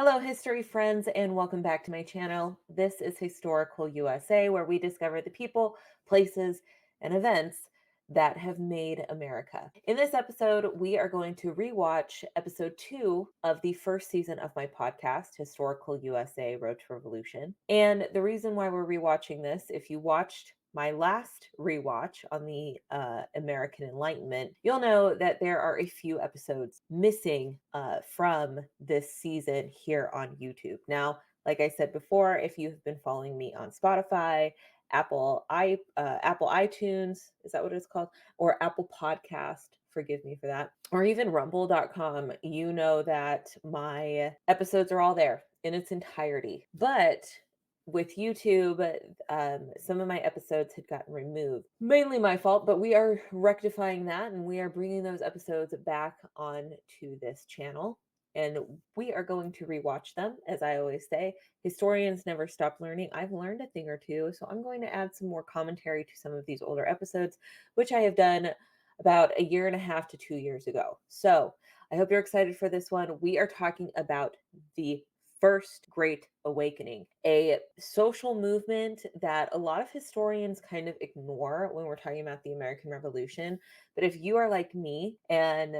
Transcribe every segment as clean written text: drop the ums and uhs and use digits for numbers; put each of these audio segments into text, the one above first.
Hello, history friends, and welcome back to my channel. This is Historical USA, where we discover the people, places, and events that have made America. In this episode, we are going to rewatch episode 2 of the first season of my podcast, Historical USA Road to Revolution. And the reason why we're rewatching this, if you watched my last rewatch on the American Enlightenment, you'll know that there are a few episodes missing from this season here on YouTube. Now, like I said before, if you have been following me on Spotify, Apple iTunes, is that what it's called? Or Apple Podcast, forgive me for that, or even rumble.com, you know that my episodes are all there in its entirety. But with YouTube, some of my episodes had gotten removed. Mainly my fault, but we are rectifying that and we are bringing those episodes back on to this channel. And we are going to rewatch them. As I always say, historians never stop learning. I've learned a thing or two, so I'm going to add some more commentary to some of these older episodes, which I have done about a year and a half to 2 years ago. So I hope you're excited for this one. We are talking about the First Great Awakening, a social movement that a lot of historians kind of ignore when we're talking about the American Revolution. But if you are like me and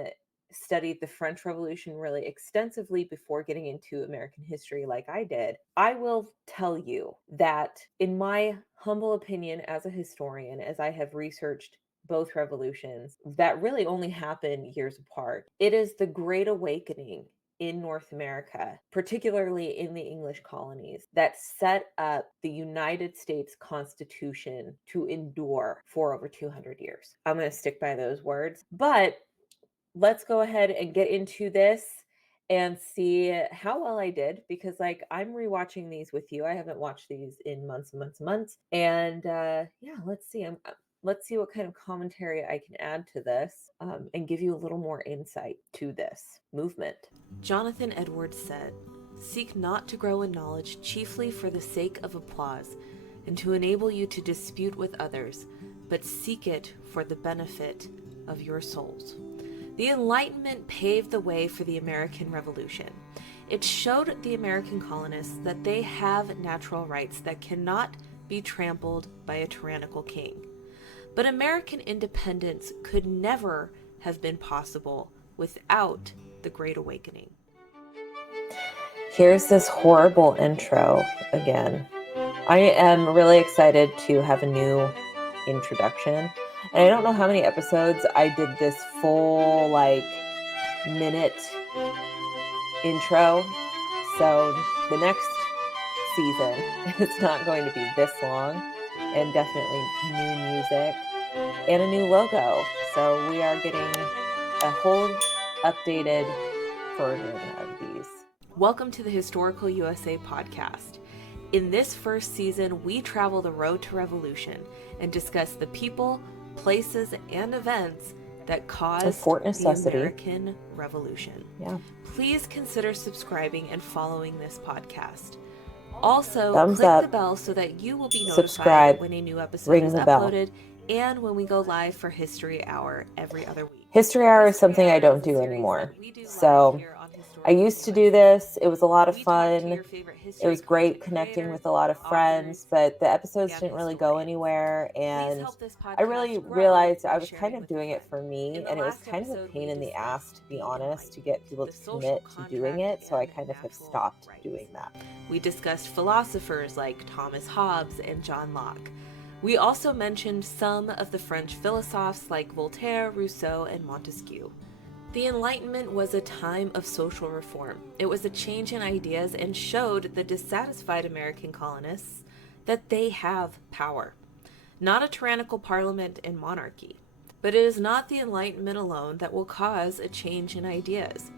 studied the French Revolution really extensively before getting into American history like I did, I will tell you that, in my humble opinion as a historian, as I have researched both revolutions that really only happen years apart, it is the Great Awakening in North America, particularly in the English colonies, that set up the United States Constitution to endure for over 200 years. I'm going to stick by those words, but let's go ahead and get into this and see how well I did, because I'm rewatching these with you. I haven't watched these in months and months and months. And yeah, let's see. Let's see what kind of commentary I can add to this and give you a little more insight to this movement. Jonathan Edwards said, "Seek not to grow in knowledge chiefly for the sake of applause and to enable you to dispute with others, but seek it for the benefit of your souls." The Enlightenment paved the way for the American Revolution. It showed the American colonists that they have natural rights that cannot be trampled by a tyrannical king. But American independence could never have been possible without the Great Awakening. Here's this horrible intro again. I am really excited to have a new introduction. And I don't know how many episodes I did this full minute intro. So the next season, it's not going to be this long, and definitely new music and a new logo. So we are getting a whole updated version of these. Welcome to the Historical USA podcast. In this first season, we travel the road to revolution and discuss the people, places, and events that caused the American Revolution. Yeah. Please consider subscribing and following this podcast. Also, click the bell so that you will be notified when a new episode is uploaded and when we go live for History Hour every other week. History Hour is something I don't do anymore. So I used to do this. It was a lot of fun. It was great connecting with a lot of friends, but the episodes didn't really go anywhere. And I really realized I was kind of doing it for me, and it was kind of a pain in the ass, to be honest, to get people to commit to doing it. So I kind of have stopped doing that. We discussed philosophers like Thomas Hobbes and John Locke. We also mentioned some of the French philosophes like Voltaire, Rousseau, and Montesquieu. The Enlightenment was a time of social reform. It was a change in ideas and showed the dissatisfied American colonists that they have power. Not a tyrannical parliament and monarchy. But it is not the Enlightenment alone that will cause a change in ideas.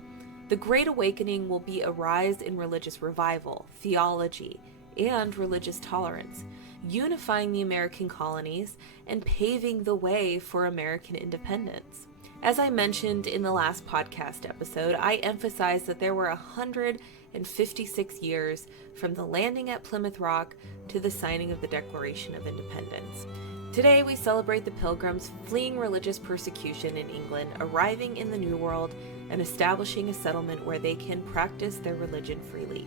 The Great Awakening will be a rise in religious revival, theology, and religious tolerance, unifying the American colonies and paving the way for American independence. As I mentioned in the last podcast episode, I emphasized that there were 156 years from the landing at Plymouth Rock to the signing of the Declaration of Independence. Today we celebrate the Pilgrims fleeing religious persecution in England, arriving in the New World, and establishing a settlement where they can practice their religion freely.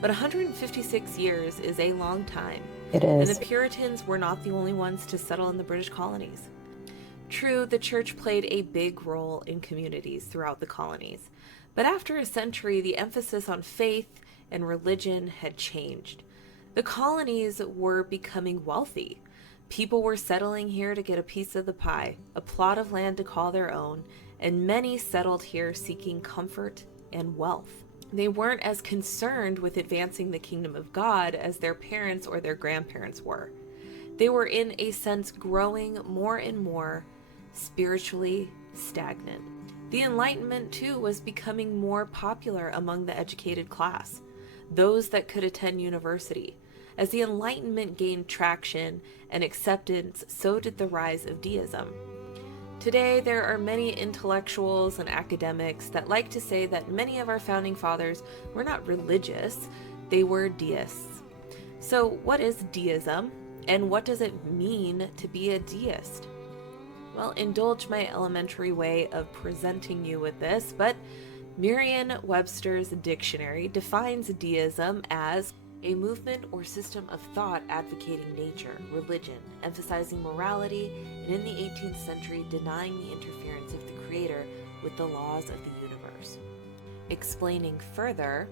But 156 years is a long time. It is. And the Puritans were not the only ones to settle in the British colonies. True, the church played a big role in communities throughout the colonies. But after a century, the emphasis on faith and religion had changed. The colonies were becoming wealthy. People were settling here to get a piece of the pie, a plot of land to call their own, and many settled here seeking comfort and wealth. They weren't as concerned with advancing the kingdom of God as their parents or their grandparents were. They were, in a sense, growing more and more spiritually stagnant. The Enlightenment, too, was becoming more popular among the educated class, those that could attend university. As the Enlightenment gained traction and acceptance, so did the rise of deism. Today, there are many intellectuals and academics that like to say that many of our founding fathers were not religious, they were deists. So what is deism, and what does it mean to be a deist? Well, indulge my elementary way of presenting you with this, but Merriam-Webster's dictionary defines deism as a movement or system of thought advocating nature, religion, emphasizing morality, and in the 18th century denying the interference of the Creator with the laws of the universe. Explaining further,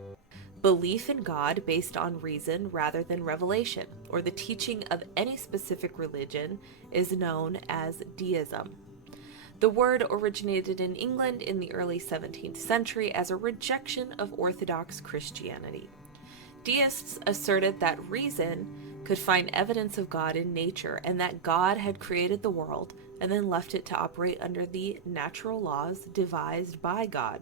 belief in God based on reason rather than revelation, or the teaching of any specific religion, is known as deism. The word originated in England in the early 17th century as a rejection of Orthodox Christianity. Deists asserted that reason could find evidence of God in nature and that God had created the world and then left it to operate under the natural laws devised by God.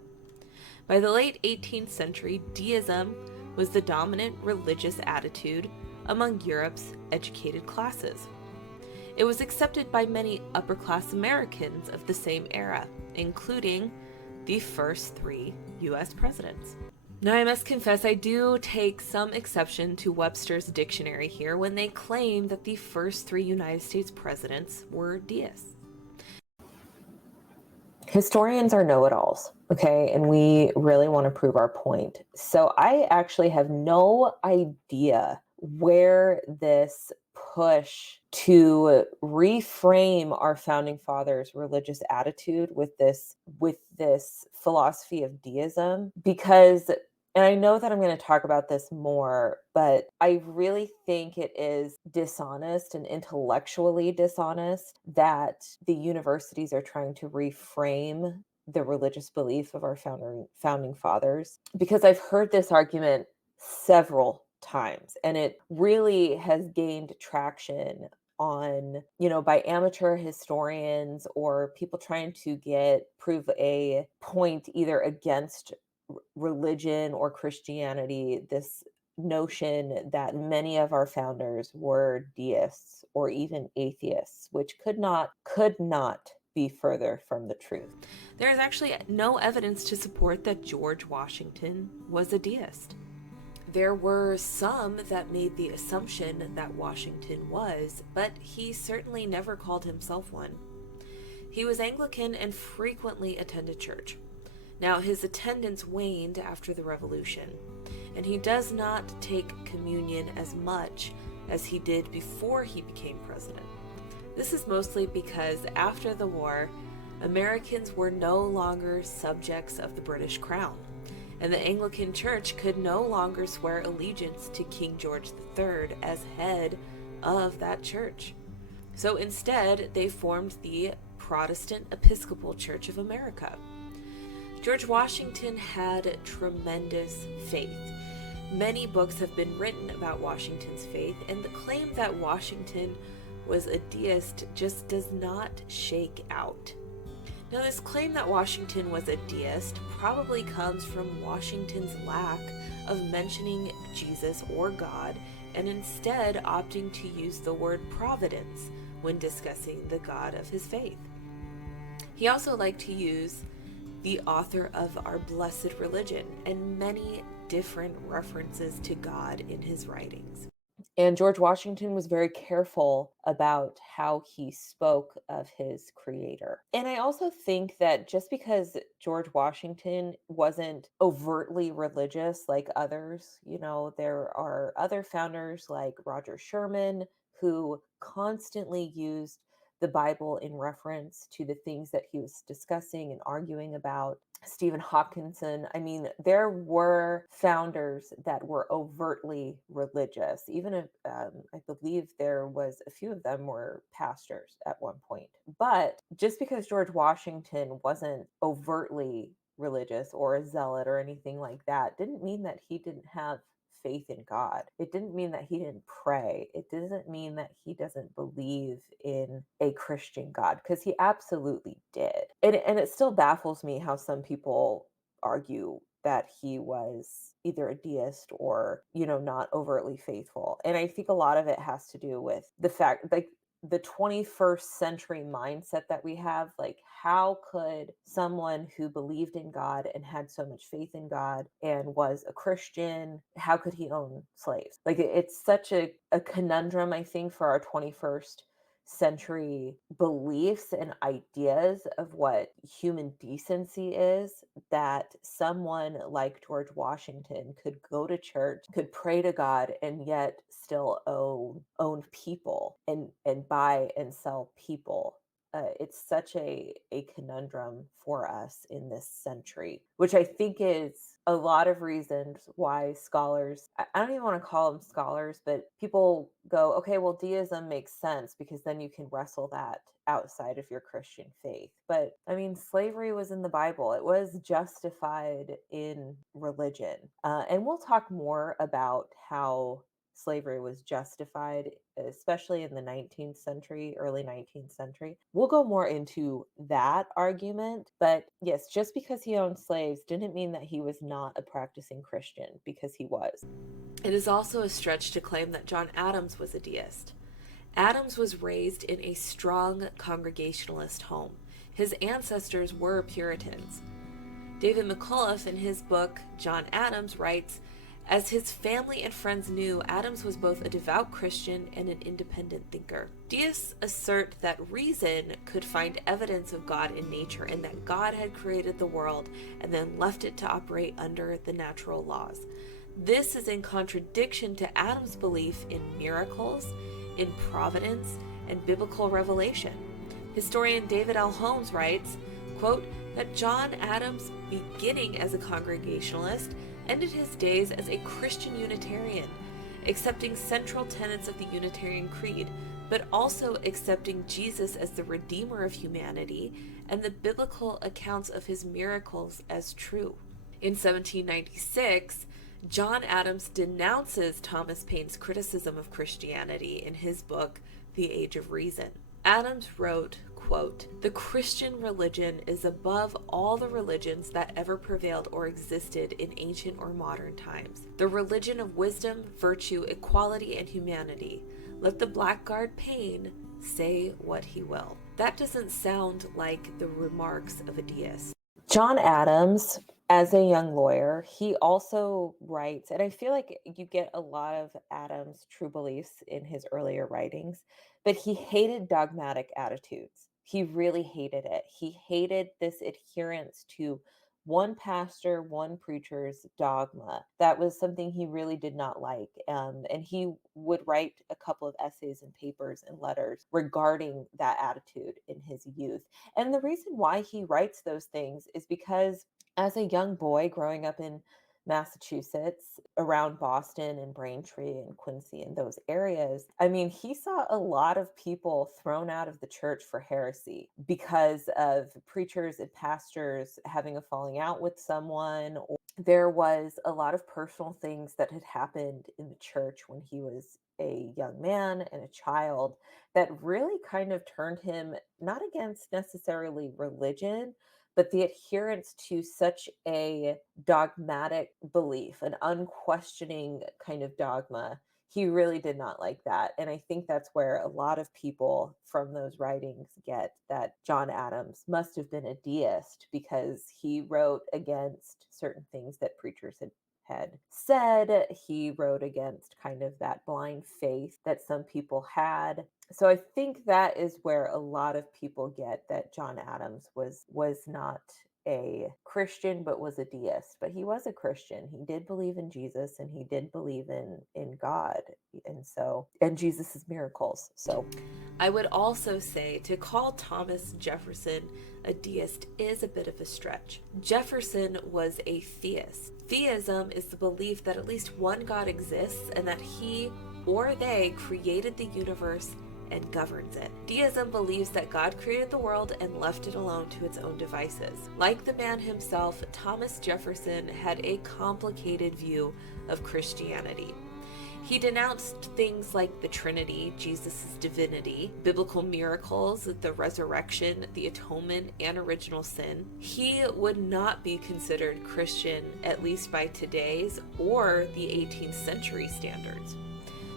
By the late 18th century, deism was the dominant religious attitude among Europe's educated classes. It was accepted by many upper-class Americans of the same era, including the first 3 U.S. presidents. Now, I must confess, I do take some exception to Webster's dictionary here when they claim that the first 3 United States presidents were deists. Historians are know-it-alls, okay? And we really want to prove our point. So I actually have no idea where this push to reframe our founding fathers' religious attitude with this philosophy of deism, because, and I know that I'm going to talk about this more, but I really think it is dishonest and intellectually dishonest that the universities are trying to reframe the religious belief of our founding fathers, because I've heard this argument several times and it really has gained traction on, by amateur historians or people trying to prove a point either against religion or Christianity, this notion that many of our founders were deists or even atheists, which could not be further from the truth. There is actually no evidence to support that George Washington was a deist. There were some that made the assumption that Washington was, but he certainly never called himself one. He was Anglican and frequently attended church. Now, his attendance waned after the Revolution, and he does not take communion as much as he did before he became president. This is mostly because after the war, Americans were no longer subjects of the British Crown, and the Anglican Church could no longer swear allegiance to King George III as head of that church. So instead, they formed the Protestant Episcopal Church of America. George Washington had tremendous faith. Many books have been written about Washington's faith, and the claim that Washington was a deist just does not shake out. Now, this claim that Washington was a deist probably comes from Washington's lack of mentioning Jesus or God, and instead opting to use the word providence when discussing the God of his faith. He also liked to use the author of Our Blessed Religion and many different references to God in his writings. And George Washington was very careful about how he spoke of his creator. And I also think that just because George Washington wasn't overtly religious like others, there are other founders like Roger Sherman who constantly used the Bible in reference to the things that he was discussing and arguing about. Stephen Hopkinson. I mean, there were founders that were overtly religious. Even if I believe there was a few of them were pastors at one point. But just because George Washington wasn't overtly religious or a zealot or anything like that didn't mean that he didn't have faith in God. It didn't mean that he didn't pray. It doesn't mean that he doesn't believe in a Christian God, because he absolutely did. And it still baffles me how some people argue that he was either a deist or, not overtly faithful. And I think a lot of it has to do with the fact, like, the 21st century mindset that we have. Like, how could someone who believed in God and had so much faith in God and was a Christian, how could he own slaves? Like, it's such a conundrum, I think, for our 21st century beliefs and ideas of what human decency is, that someone like George Washington could go to church, could pray to God, and yet still own people and buy and sell people. It's such a conundrum for us in this century, which I think is a lot of reasons why scholars, I don't even want to call them scholars, but people go, okay, well, deism makes sense because then you can wrestle that outside of your Christian faith. But I mean, slavery was in the Bible, it was justified in religion. And we'll talk more about how slavery was justified, especially in the 19th century, early 19th century. We'll go more into that argument. But yes, just because he owned slaves didn't mean that he was not a practicing Christian, because he was. It is also a stretch to claim that John Adams was a deist. Adams was raised in a strong Congregationalist home. His ancestors were Puritans. David McCullough, in his book John Adams, writes, as his family and friends knew, Adams was both a devout Christian and an independent thinker. Deists assert that reason could find evidence of God in nature and that God had created the world and then left it to operate under the natural laws. This is in contradiction to Adams' belief in miracles, in providence, and biblical revelation. Historian David L. Holmes writes, quote, that John Adams, beginning as a Congregationalist, ended his days as a Christian Unitarian, accepting central tenets of the Unitarian Creed, but also accepting Jesus as the Redeemer of humanity and the biblical accounts of his miracles as true. In 1796, John Adams denounces Thomas Paine's criticism of Christianity in his book, The Age of Reason. Adams wrote, quote, the Christian religion is above all the religions that ever prevailed or existed in ancient or modern times. The religion of wisdom, virtue, equality, and humanity. Let the blackguard Paine say what he will. That doesn't sound like the remarks of a deist. John Adams, as a young lawyer, he also writes, and I feel like you get a lot of Adams' true beliefs in his earlier writings, but he hated dogmatic attitudes. He really hated it. He hated this adherence to one pastor, one preacher's dogma. That was something he really did not like. And he would write a couple of essays and papers and letters regarding that attitude in his youth. And the reason why he writes those things is because as a young boy growing up in Massachusetts, around Boston and Braintree and Quincy and those areas, I mean, he saw a lot of people thrown out of the church for heresy because of preachers and pastors having a falling out with someone. Or there was a lot of personal things that had happened in the church when he was a young man and a child that really kind of turned him not against necessarily religion, but the adherence to such a dogmatic belief, an unquestioning kind of dogma. He really did not like that. And I think that's where a lot of people from those writings get that John Adams must have been a deist, because he wrote against certain things that preachers had said. He wrote against kind of that blind faith that some people had. So I think that is where a lot of people get that John Adams was not a Christian but was a deist. But he was a Christian. He did believe in Jesus, and he did believe in God, and Jesus's miracles. So I would also say to call Thomas Jefferson a deist is a bit of a stretch. Jefferson was a theist. Theism is the belief that at least one God exists and that he or they created the universe and governs it. Deism believes that God created the world and left it alone to its own devices. Like the man himself, Thomas Jefferson had a complicated view of Christianity. He denounced things like the Trinity, Jesus' divinity, biblical miracles, the resurrection, the atonement, and original sin. He would not be considered Christian, at least by today's or the 18th century standards.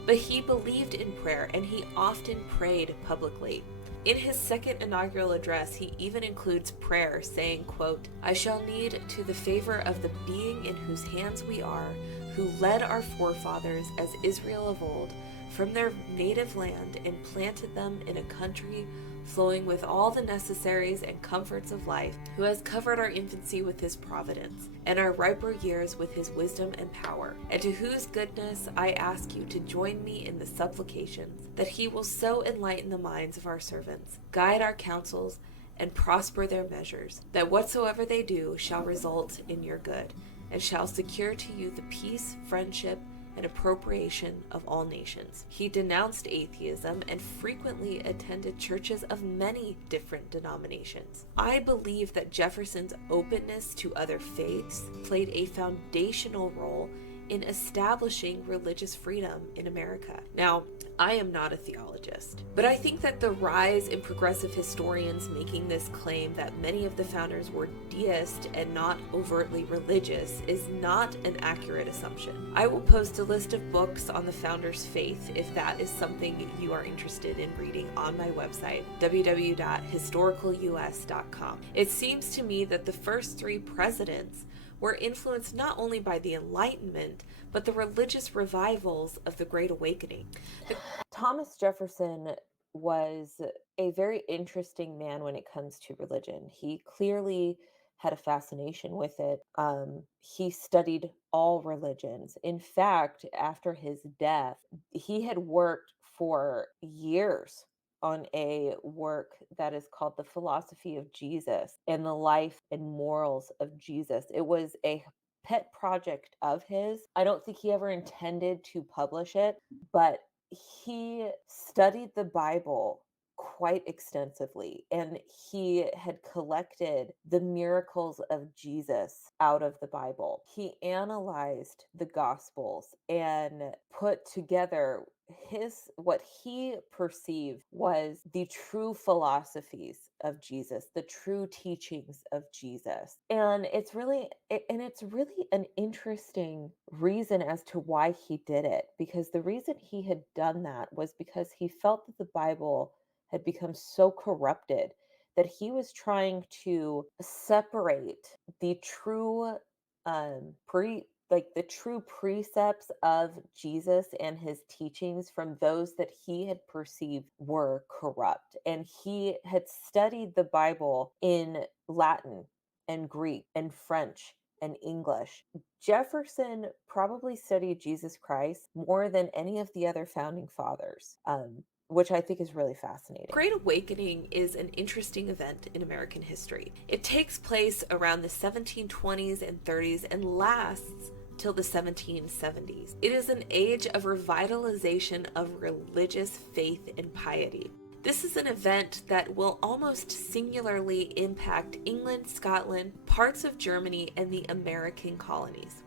But he believed in prayer, and he often prayed publicly. In his second inaugural address, he even includes prayer, saying, quote, "I shall need to the favor of the being in whose hands we are, who led our forefathers as Israel of old from their native land and planted them in a country flowing with all the necessaries and comforts of life, who has covered our infancy with his providence, and our riper years with his wisdom and power, and to whose goodness I ask you to join me in the supplications, that he will so enlighten the minds of our servants, guide our counsels, and prosper their measures, that whatsoever they do shall result in your good, and shall secure to you the peace, friendship, and appropriation of all nations." He denounced atheism and frequently attended churches of many different denominations. I believe that Jefferson's openness to other faiths played a foundational role in establishing religious freedom in America. Now, I am not a theologist, but I think that the rise in progressive historians making this claim that many of the founders were deist and not overtly religious is not an accurate assumption. I will post a list of books on the founders' faith if that is something you are interested in reading on my website, www.historicalus.com. It seems to me that the first three presidents were influenced not only by the Enlightenment, but the religious revivals of the Great Awakening. Thomas Jefferson was a very interesting man when it comes to religion. He clearly had a fascination with it. He studied all religions. In fact, after his death, he had worked for years on a work that is called The Philosophy of Jesus and the Life and Morals of Jesus. It was a pet project of his. I don't think he ever intended to publish it, but he studied the Bible quite extensively, and he had collected the miracles of Jesus out of the Bible. He analyzed the Gospels and put together what he perceived was the true philosophies of Jesus, the true teachings of Jesus. And it's really an interesting reason as to why he did it, because the reason he had done that was because he felt that the Bible had become so corrupted that he was trying to separate the true the true precepts of Jesus and his teachings from those that he had perceived were corrupt. And he had studied the Bible in Latin and Greek and French and English. Jefferson probably studied Jesus Christ more than any of the other founding fathers, which I think is really fascinating. Great Awakening is an interesting event in American history. It takes place around the 1720s and 30s and lasts till the 1770s. It is an age of revitalization of religious faith and piety. This is an event that will almost singularly impact England, Scotland, parts of Germany, and the American colonies.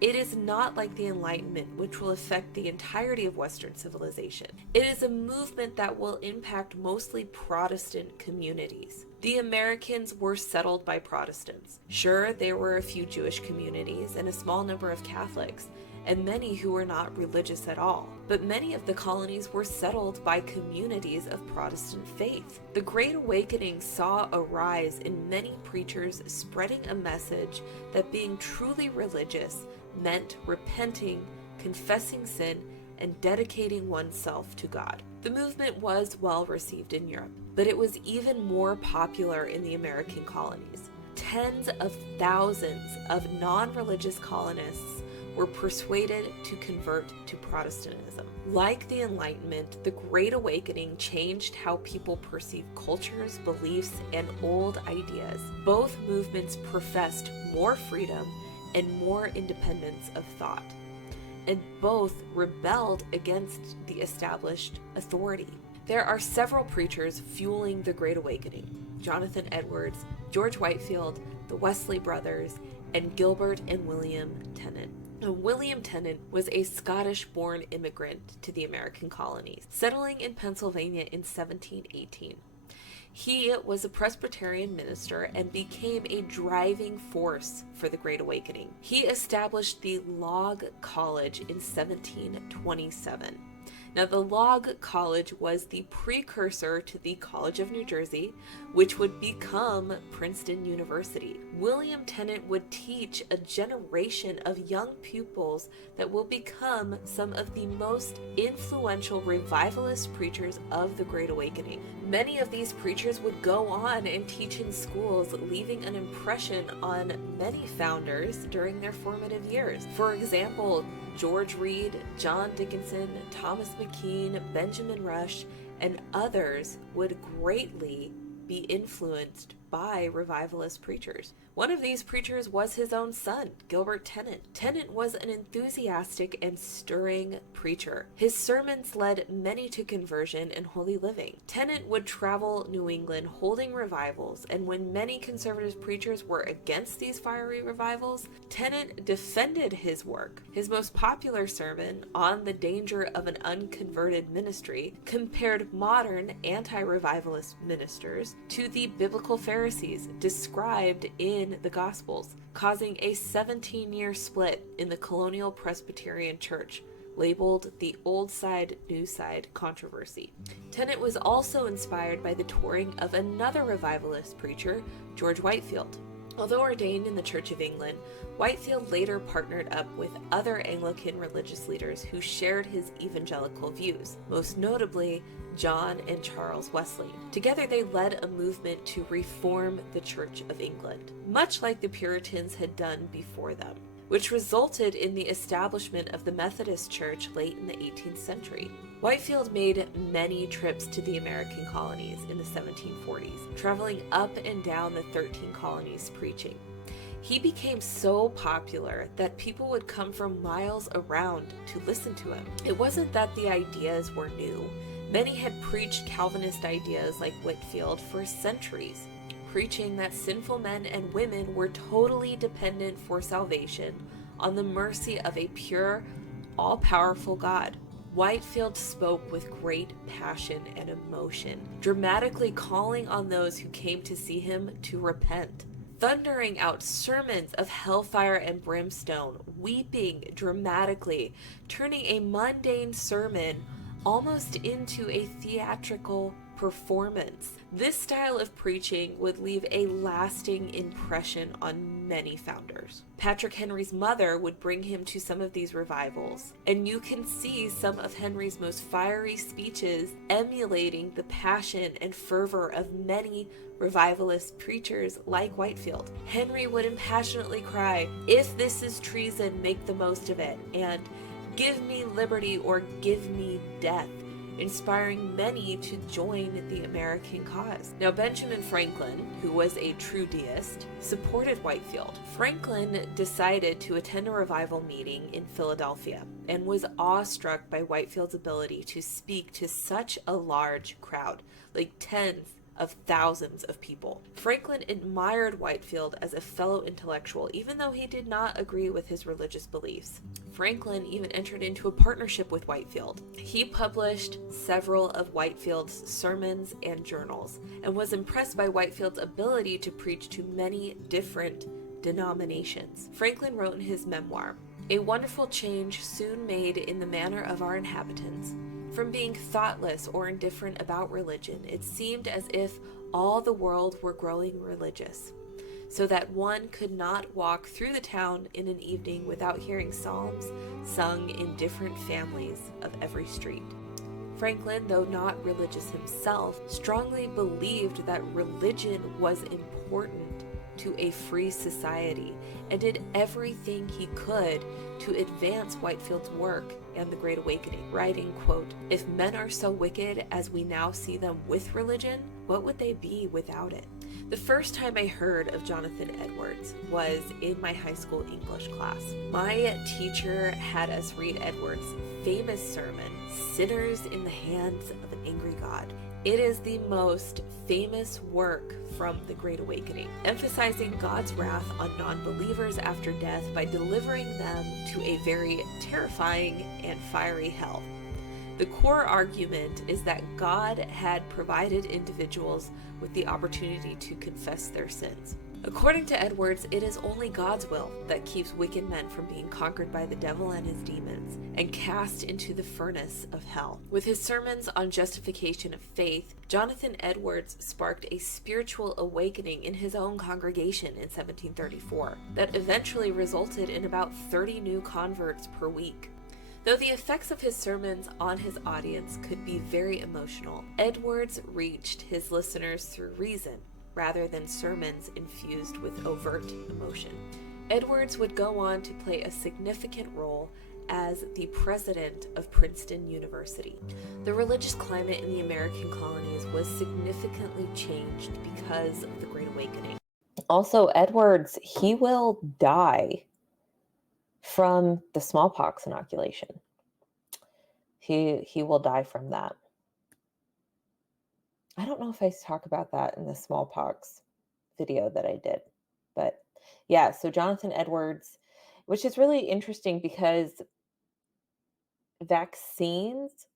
It is not like the Enlightenment, which will affect the entirety of Western civilization. It is a movement that will impact mostly Protestant communities. The Americans were settled by Protestants. Sure, there were a few Jewish communities and a small number of Catholics, and many who were not religious at all. But many of the colonies were settled by communities of Protestant faith. The Great Awakening saw a rise in many preachers spreading a message that being truly religious meant repenting, confessing sin, and dedicating oneself to God. The movement was well received in Europe, but it was even more popular in the American colonies. Tens of thousands of non-religious colonists were persuaded to convert to Protestantism. Like the Enlightenment, the Great Awakening changed how people perceive cultures, beliefs, and old ideas. Both movements professed more freedom and more independence of thought, and both rebelled against the established authority. There are several preachers fueling the Great Awakening: Jonathan Edwards, George Whitefield, the Wesley brothers, and Gilbert and William Tennent. Now, William Tennent was a Scottish-born immigrant to the American colonies, settling in Pennsylvania in 1718. He was a Presbyterian minister and became a driving force for the Great Awakening. He established the Log College in 1727. Now, the Log College was the precursor to the College of New Jersey, which would become Princeton University. William Tennent would teach a generation of young pupils that will become some of the most influential revivalist preachers of the Great Awakening. Many of these preachers would go on and teach in schools, leaving an impression on many founders during their formative years. For example, George Reed, John Dickinson, Thomas McKean, Benjamin Rush, and others would greatly be influenced by revivalist preachers. One of these preachers was his own son, Gilbert Tennent. Tennent was an enthusiastic and stirring preacher. His sermons led many to conversion and holy living. Tennent would travel New England holding revivals, and when many conservative preachers were against these fiery revivals, Tennent defended his work. His most popular sermon, On the Danger of an Unconverted Ministry, compared modern anti-revivalist ministers to the biblical Pharisees described in the Gospels, causing a 17-year split in the Colonial Presbyterian Church, labeled the Old Side, New Side controversy. Tennent was also inspired by the touring of another revivalist preacher, George Whitefield. Although ordained in the Church of England, Whitefield later partnered up with other Anglican religious leaders who shared his evangelical views, most notably John and Charles Wesley. Together they led a movement to reform the Church of England, much like the Puritans had done before them, which resulted in the establishment of the Methodist Church late in the 18th century. Whitefield made many trips to the American colonies in the 1740s, traveling up and down the 13 colonies preaching. He became so popular that people would come from miles around to listen to him. It wasn't that the ideas were new. Many had preached Calvinist ideas like Whitefield for centuries, preaching that sinful men and women were totally dependent for salvation on the mercy of a pure, all-powerful God. Whitefield spoke with great passion and emotion, dramatically calling on those who came to see him to repent, thundering out sermons of hellfire and brimstone, weeping dramatically, turning a mundane sermon almost into a theatrical performance. This style of preaching would leave a lasting impression on many founders. Patrick Henry's mother would bring him to some of these revivals, and you can see some of Henry's most fiery speeches emulating the passion and fervor of many revivalist preachers like Whitefield. Henry would impassionately cry, "If this is treason, make the most of it," and "Give me liberty or give me death," inspiring many to join the American cause. Now, Benjamin Franklin, who was a true deist, supported Whitefield. Franklin decided to attend a revival meeting in Philadelphia and was awestruck by Whitefield's ability to speak to such a large crowd, like tens of thousands of people. Franklin admired Whitefield as a fellow intellectual, even though he did not agree with his religious beliefs. Franklin even entered into a partnership with Whitefield. He published several of Whitefield's sermons and journals, and was impressed by Whitefield's ability to preach to many different denominations. Franklin wrote in his memoir, "A wonderful change soon made in the manner of our inhabitants. From being thoughtless or indifferent about religion, it seemed as if all the world were growing religious. so that one could not walk through the town in an evening without hearing psalms sung in different families of every street. Franklin, though not religious himself, strongly believed that religion was important to a free society and did everything he could to advance Whitefield's work and the Great Awakening, writing, quote, "If men are so wicked as we now see them with religion, what would they be without it?" The first time I heard of Jonathan Edwards was in my high school English class. My teacher had us read Edwards' famous sermon, "Sinners in the Hands of an Angry God." It is the most famous work from the Great Awakening, emphasizing God's wrath on non-believers after death by delivering them to a very terrifying and fiery hell. The core argument is that God had provided individuals with the opportunity to confess their sins. According to Edwards, it is only God's will that keeps wicked men from being conquered by the devil and his demons and cast into the furnace of hell. With his sermons on justification of faith, Jonathan Edwards sparked a spiritual awakening in his own congregation in 1734 that eventually resulted in about 30 new converts per week. Though the effects of his sermons on his audience could be very emotional, Edwards reached his listeners through reason rather than sermons infused with overt emotion. Edwards would go on to play a significant role as the president of Princeton University. The religious climate in the American colonies was significantly changed because of the Great Awakening. Also, Edwards, he will die from the smallpox inoculation. He will die from that. I don't know if I talk about that in the smallpox video that I did, but yeah, so Jonathan Edwards, which is really interesting because vaccines,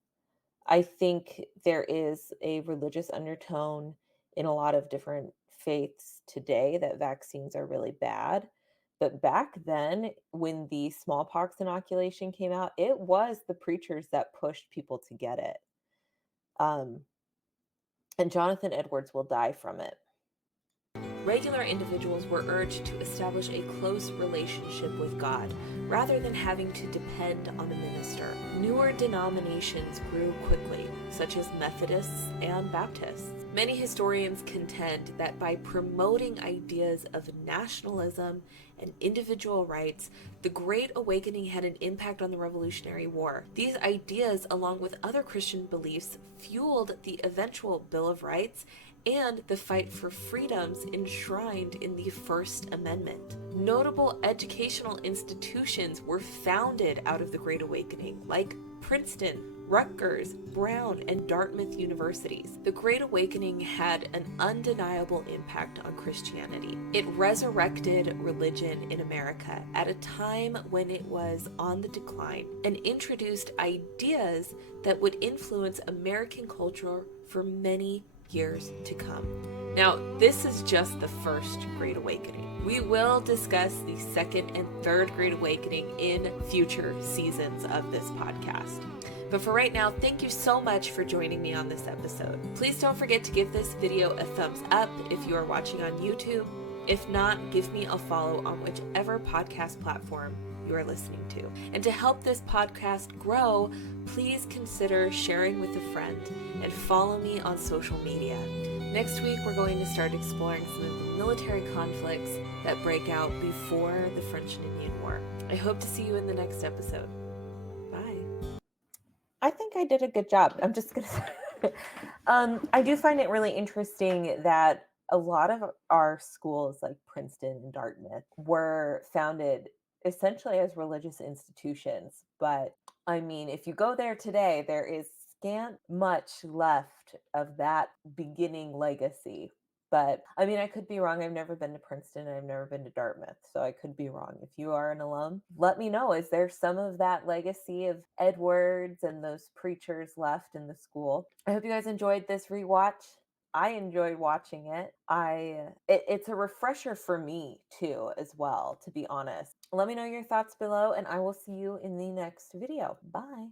I think there is a religious undertone in a lot of different faiths today that vaccines are really bad. But back then, when the smallpox inoculation came out, it was the preachers that pushed people to get it. Um, and Jonathan Edwards will die from it. Regular individuals were urged to establish a close relationship with God rather than having to depend on a minister. Newer denominations grew quickly, such as Methodists and Baptists. Many historians contend that by promoting ideas of nationalism and individual rights, the Great Awakening had an impact on the Revolutionary War. These ideas, along with other Christian beliefs, fueled the eventual Bill of Rights and the fight for freedoms enshrined in the First Amendment. Notable educational institutions were founded out of the Great Awakening, like Princeton, Rutgers, Brown, and Dartmouth universities. The Great Awakening had an undeniable impact on Christianity. It resurrected religion in America at a time when it was on the decline and introduced ideas that would influence American culture for many years to come. Now, this is just the first Great Awakening. We will discuss the second and third Great Awakening in future seasons of this podcast. But for right now, thank you so much for joining me on this episode. Please don't forget to give this video a thumbs up if you are watching on YouTube. If not, give me a follow on whichever podcast platform you are listening to. And to help this podcast grow, please consider sharing with a friend and follow me on social media. Next week, we're going to start exploring some of the military conflicts that break out before the French and Indian War. I hope to see you in the next episode. Bye. I think I did a good job. I'm just going to say, I do find it really interesting that a lot of our schools like Princeton and Dartmouth were founded essentially as religious institutions. But I mean, if you go there today, there is scant much left of that beginning legacy. But I mean, I could be wrong. I've never been to Princeton and I've never been to Dartmouth. So I could be wrong. If you are an alum, let me know. Is there some of that legacy of Edwards and those preachers left in the school? I hope you guys enjoyed this rewatch. I enjoyed watching it. It's a refresher for me too, as well, to be honest. Let me know your thoughts below, and I will see you in the next video. Bye.